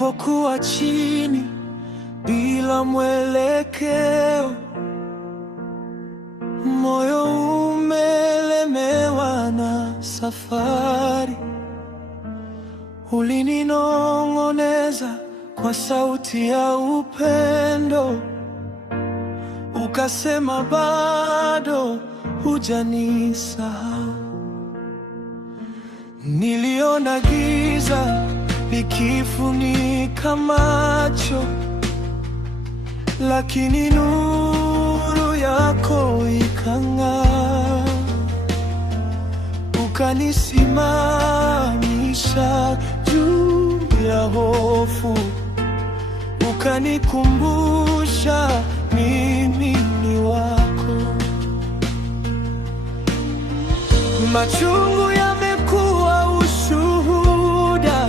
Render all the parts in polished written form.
Nilipokuwa chini bila mwelekeo, moyo umelemewa na safari, ulininong'oneza kwa sauti ya upendo, ukasema bado hujanisahau. Niliona giza likifunika macho, lakini nuru yako ikang'aa, ukanisimamisha juu ya hofu, ukanikumbusha mimi ni wako. Machungu yamekuwa ushuhuda,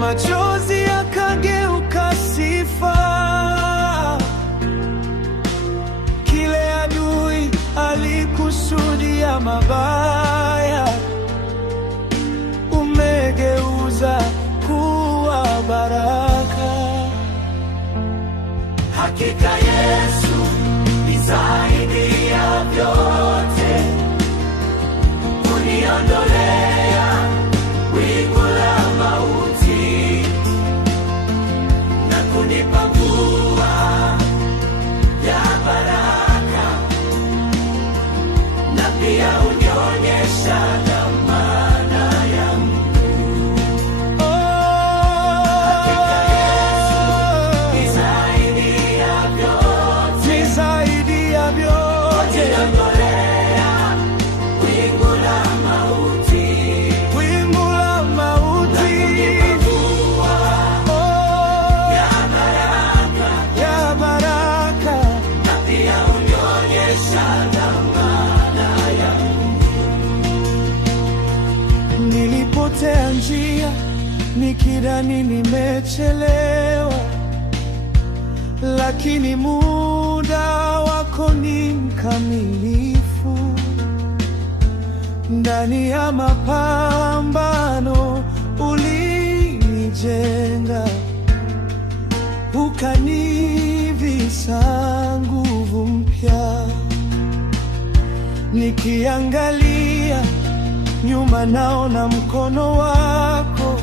machozi yakageuka sifa. Kile adui alikusudia mabaya, umegeuza kuwa baraka. Hakika Yesu ni zaidi ya vyote, uniondolea wingu la mauti na kunipa mvua ya baraka, na pia unionyesha dhamana yangu. Hakika Yesu ni zaidi ya vyote, Ni zaidi ya vyote, uniondolea wingu la mauti wingu la mauti, ya baraka, ya baraka. na pia unionyesha dhamana yangu. Nilipotea njia nikidhani nimechelewa, lakini muda wako ni mkamilifu. Ndani ya mapambano ulinijenga, ukanivisa nguvu mpya. Nikiangalia nyuma naona mkono wako,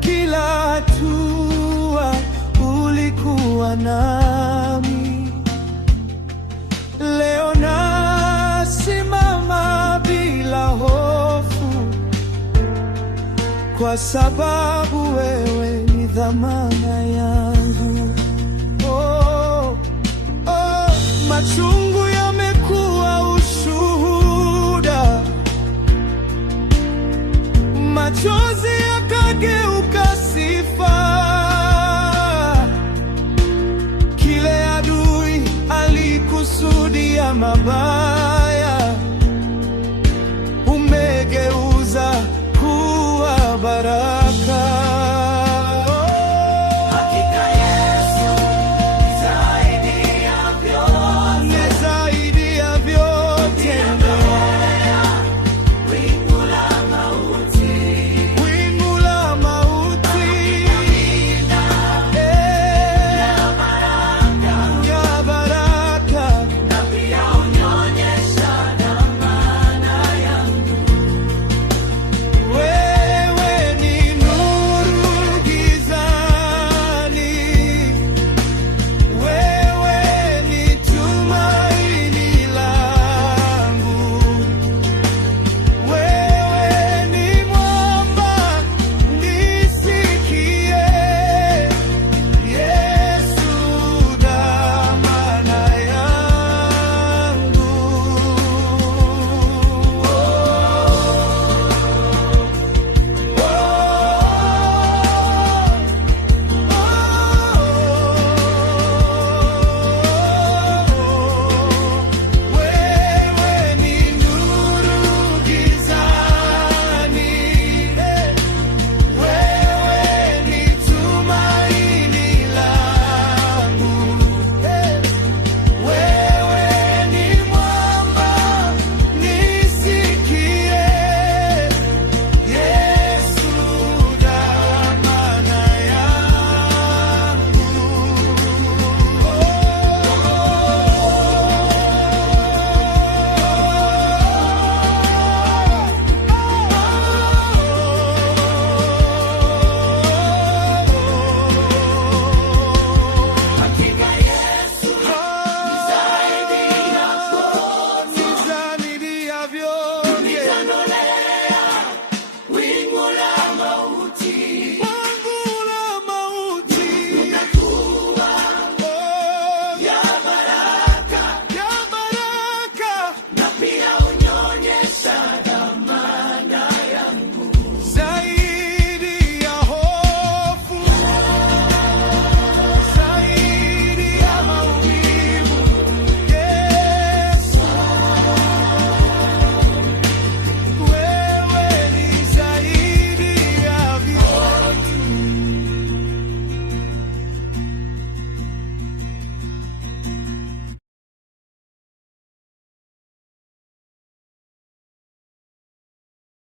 kila hatua ulikuwa nami. Leo nasimama bila hofu, kwa sababu